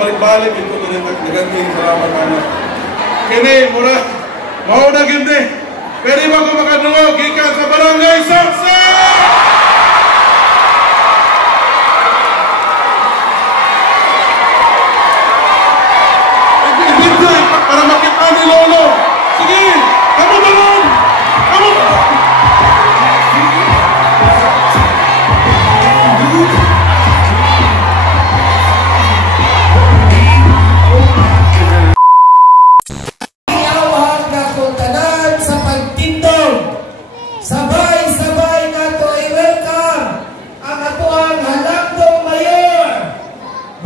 balik-balik ito din naganting salamat anak. Kini mura mao na gindi. Pwede ba ko makadungog gikan sa barangay Success? Para makita ni Lolo. Sige, kamu bangun. Kamu. Iawag na kung tanan sa pagtindog. Sabay-sabay na to i-welcome ang atuang halagdong mayor,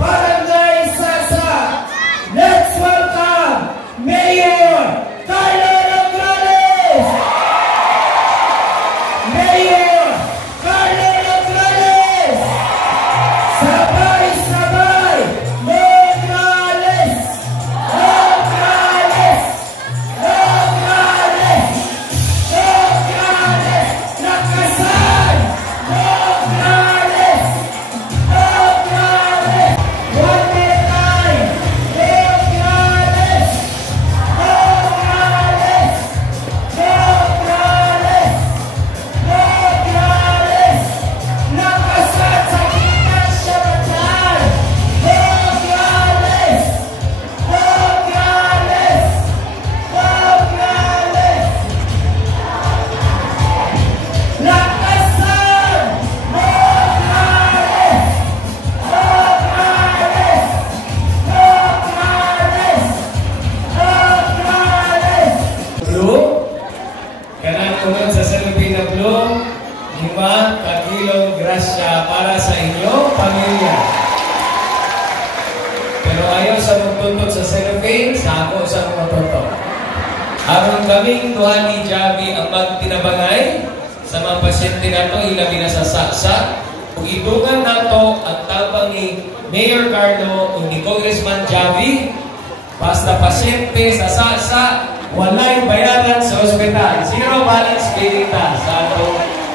Barangay Sasa. Let's welcome Mayor Carlo Nograles! Mayor Carlo Nograles! Sabay-sabay! Nograles! Nograles! Nograles! Nograles! Nakasan! Nograles! Nograles! One more time! Nograles! Nograles! Nograles! Nograles! Nakasan sa kitang siyabatan! Nograles! Nograles! Nograles! Nakasan! Nograles! Nograles! Nograles! Nograles! Blue, kanang tunod sa Filipina Blue, 5 kakilong grasya para sa inyong pamilya. Pero ayaw sa magtuntog sa cellophane, sa ako sa mga tuntog. Aron kaming tuhan ni Javi ang magtinabangay sa mga pasyente na ito, ilabi na sa saksa. Kung idugan na ito ang tabang ni Mayor Carlo o ni Congressman Javi, basta pasyente sa saksa, walay bayaran sa ospital. Zero balance paying sa atong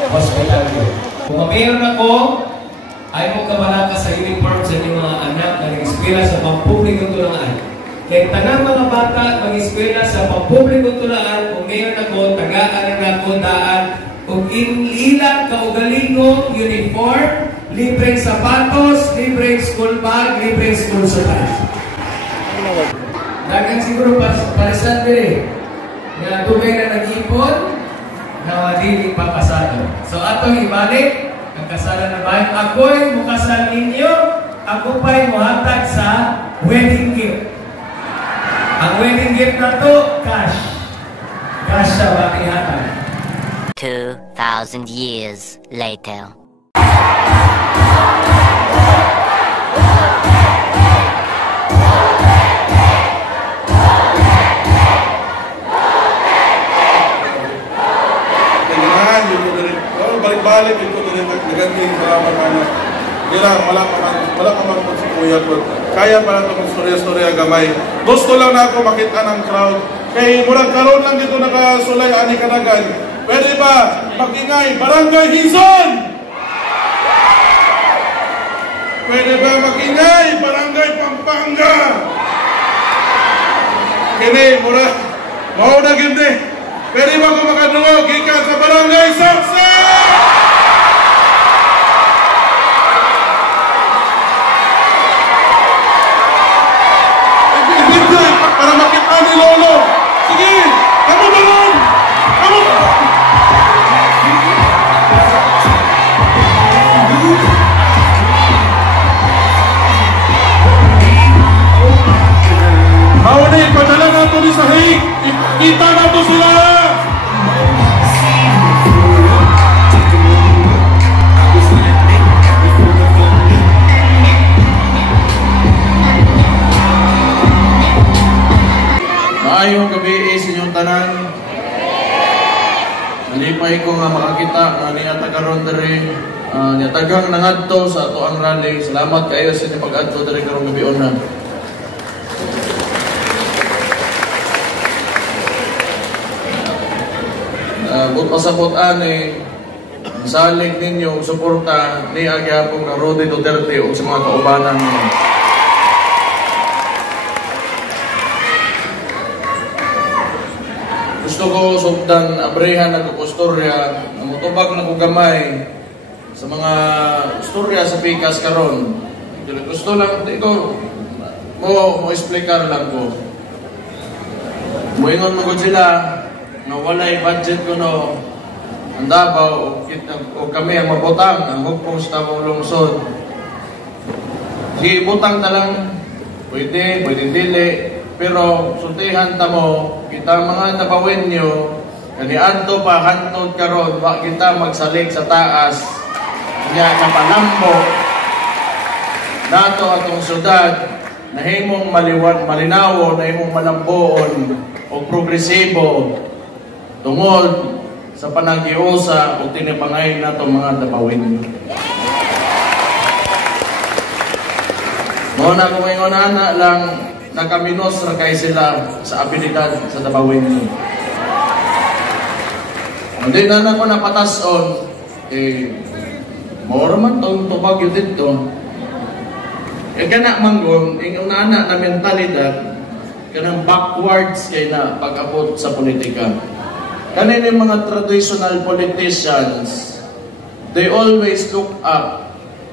ospital yun. Kung ma-mayor na ko, ay mo kamalaka sa uniform sa inyong mga anak na nag-eskwela sa pampublikong tulaan. Kaya tanang mga bata mag-eskwela sa pampublikong tulaan, kung mayor na ko, tagaan na ko daan, kung ilang kaugalingong uniform, libreng sapatos, libreng school bag, libreng school supplies. Dagan siguro parisan din na tubig na nag-ipon na dili papasado. So atong ibalik ang kasalan na bayan. Ako'y mukasal ninyo, ako pa'y muhatag sa wedding gift. Ang wedding gift na to, cash. Cash sa bating hatag. 2,000 years later. Balik-balik ito din naganting salamat anak. Dila wala pa man po si Kuya po. Kaya pala ito kung storya-storya gamay. Gusto lang na ako makita ng crowd. Kay murag karon lang dito nakasulay ani kanagan. Pwede ba magingay Barangay Hizon? Pwede ba magingay Barangay Pampanga? Kini murag mao na gindi. Pwede ba ko makadungog gikan sa Barangay Success? Para makita ni Lolo. Sige, kamu bangun. Kamu. Mau ni padala na to ni Sahig. Kita na to sila. Maayong gabi sa inyong tanan. Nalipay ko nga makakita nga niya taga-ron diri, niya tagang nangadto sa ato ang rally. Salamat kayo sa inyong pag-adto diri karong gabi una. But pasabot ani salig ninyo og suporta ni agyapon nga Rody Duterte ug sa mga kaubanan niya. gusto ko sugdan abrehan na kustorya, namutubag na ko gamay sa mga istorya sa pikas karon. Gusto lang ko mo explicar lang ko. Moingon mo ko sila na walay budget ko no. Ang Davao o kami ang mabutang ang hukpong sa Davao lungsod. Di butang na lang pwede dili. Pero sultihan ta mo, kita mga Davaoenyo, kaniadto pa hantod karon, wa kita magsalik sa taas. Kanya napalambo nato atong syudad, nahimong malinawo, nahimong malamboon o progresibo tungod sa panagiusa o tinipangay nato mga Davaoenyo. Muna ko ngayon lang nakaminos na kayo sila sa abilidad sa Davaoenyo. Hindi na ako napatason, mora man itong tubag yun dito. Kana manggon, yung nana na mentalidad, kanang backwards kayo na pag-abot sa politika. Kanina yung mga traditional politicians, they always look up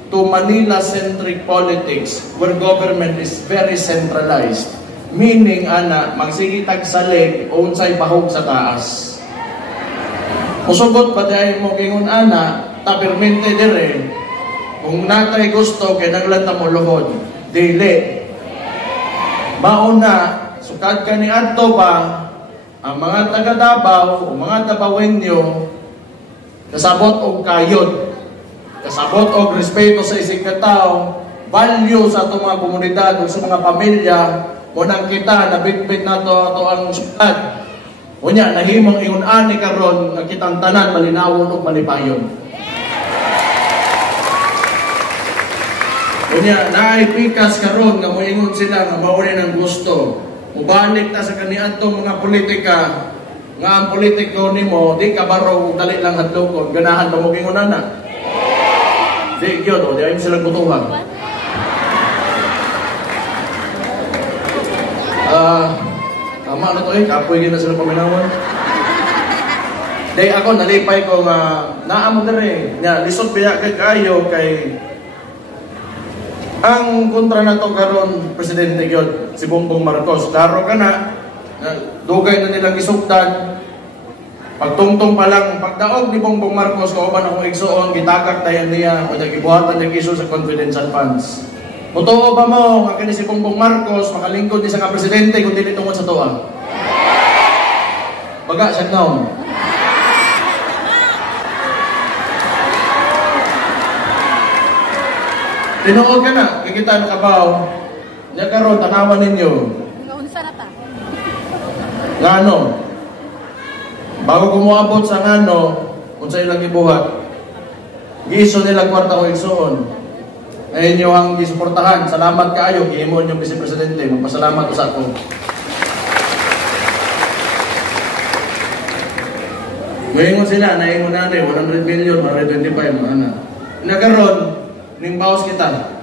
to Manila-centric politics where government is very centralized. Meaning, magsigitag salig o unsay bahog sa taas. Musugot ba dahil mo kingun tapirmente dire, kung natay gusto, kinaglan na mo luhod. Dili. Mauna, sukad ka ni adto pa, ang mga taga-Davao o mga Davaoenyo, kasabot o kayod. Kasabot o respeto sa isig katao, value sa itong mga komunidad o sa mga pamilya, munang kita, nabitbit na ito ang syudad. Unya, nahimong iun-ani karon na kitang tanan, malinawon o malipayon. Unya, naipikas karon nga moingon sila nga mauni ng gusto. Mubalik na sa kaniadtong mga politika, nga ang politiko nimo, di ka baro dali lang hadlokon, ganahan ba mo gingunan na? Di yun, o di ayun silang butuhan. Tama na to kapoy gina sila paminawan. Di ako, nalipay ko nga, naamo na rin, lisod biya kayo kay ang kontra na to karon Presidente yun, si Bongbong Marcos. Klaro ka na, dugay na nilang isugdan. Pagtungtong pa lang, pagdaog ni Bongbong Marcos, kauban akong igsuon, gitagak tayo niya, o nagibuhatan niya iso sa confidential funds. Mutuo ba mo, nga kini si Bongbong Marcos, makalingkod ni sa nga presidente, kung dili tungkol sa tuwa? Baga, siya naon. Tinuod ka na, kikita na kabaw, niya karon tanawan ninyo. Ngaunsa na ta? Nga ano? Bago kumuabot sa ngano, kung sa ilang ibuhat, giso nila kwarta o igsoon. Ayun nyo ang gisuportahan. Salamat kaayo, giimon yung Vice Presidente. Magpasalamat ko sa ako. Ngayon sila, naingon na rin, 100 million, 125, mana. Nagaron, ning bawas kita.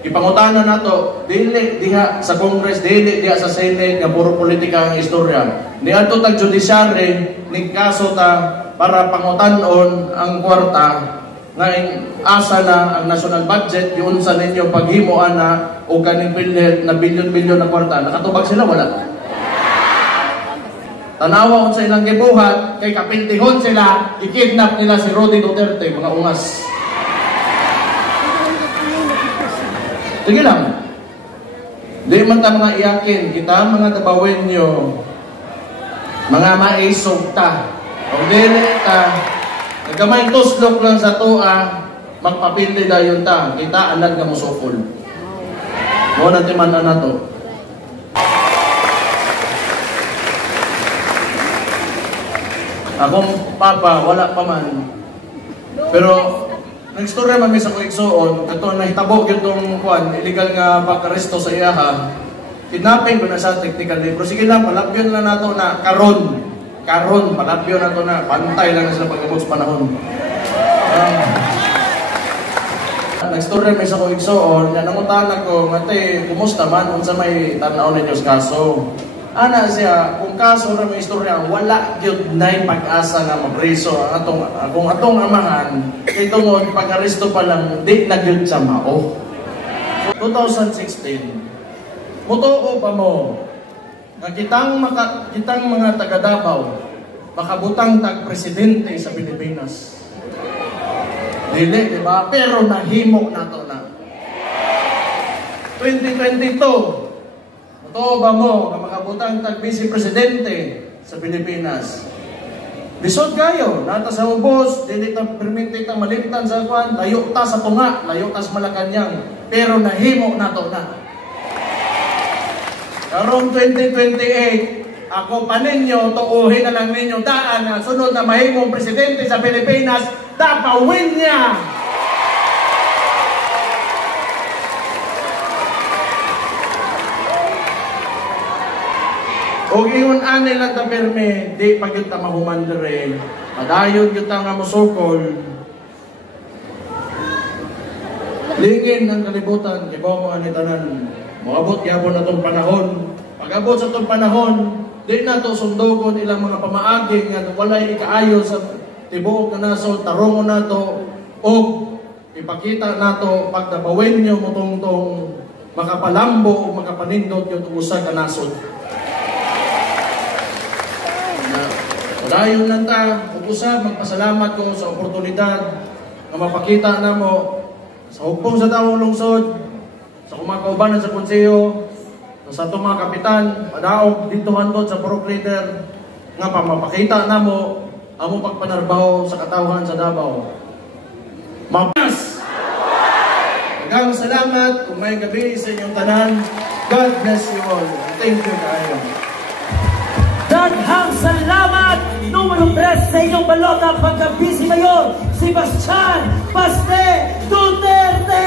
Ipangutanan na to, dili diha sa Congress, dili diha sa Senate, nga puro politika ang istorya. Niadto tag judiciary, ning kaso ta para pangutanon ang kwarta nga asa na ang national budget, yun sa ninyo paghimo ana o kaning bilhin na bilyon-bilyon na kwarta. Nakatubag sila, wala. Tanawa sa ilang gibuhat, kay kapintihon sila, ikidnap nila si Rodi Duterte, mga ungas. Sige lang. Di man ta mga iyakin, kita mga Davaoenyo, mga maisog ta. O dili ta, nagamay tuslok lang sa tua, magpapili dayon ta. Kita anad nga musukol. Mo na timan na to. Akong papa, wala pa man. Pero nagstorya man sa kuigsoon, kato nahitabo gyud tong kuan, illegal nga pag-aresto sa iyaha. Kidnapping ko na sa technical pero sige lang, palabyon lang nato na karon, palabyon nato na, pantay lang sila pag-abot sa panahon. Nagstorya man sa kuigsoon, nga nanguntahan ako, ngate, kumusta man unsa may tan-aw ninyo sa kaso? Ana siya, kung kaso na may istorya, wala gyud nay pag-asa nga mapreso ang atong amahan, kay tungod pag-aresto pa lang di na gyud sa mao. 2016. Mutuo pa mo nga kitang mga taga Davao makabutang tag presidente sa Pilipinas. Dili, di ba? Pero nahimo nato na. 2022. Mutuo ba mo nga makabutang tag vice presidente sa Pilipinas? Bisod kayo, nata sa ubos, dili ta permite ta malimtan sa kwan, layo ta sa tunga, layo ta sa Malacañang, pero nahimo nato na. Karong 2028, ako pa ninyo, tuuhin na lang ninyo daan na sunod na mahimong presidente sa Pilipinas, tapawin niya! O ingon anil lang ta perme, di pag yung tamahuman rin, padayon yung nga musukol, lingin ang kalibutan, ibaw mo anitanan, moabot yapon na itong panahon. Pag-abot sa itong panahon, di na ito sundogon ilang mga pamaaging nga walay ikaayo sa tibuok na naso, tarungo na ito, o ipakita na ito pag nabawin nyo mo tong makapalambo o makapanindot yung usa ka nasod. Dayon lang ta, usa magpasalamat ko sa oportunidad na mapakita na mo sa hugpong sa taong lungsod, sa kumakaubanan sa konseyo, sa itong mga kapitan, padaog dito handot sa Pro Leader, nga pamapakita na mo ang pagpanarbaho sa katawhan sa Davao. Mapas! Magang salamat, kung may gabi sa inyong tanan. God bless you all. Thank you kayo. Daghang salamat! Numero 3 sa inyong balota pagka-Vice Mayor, Sebastian Paste Duterte!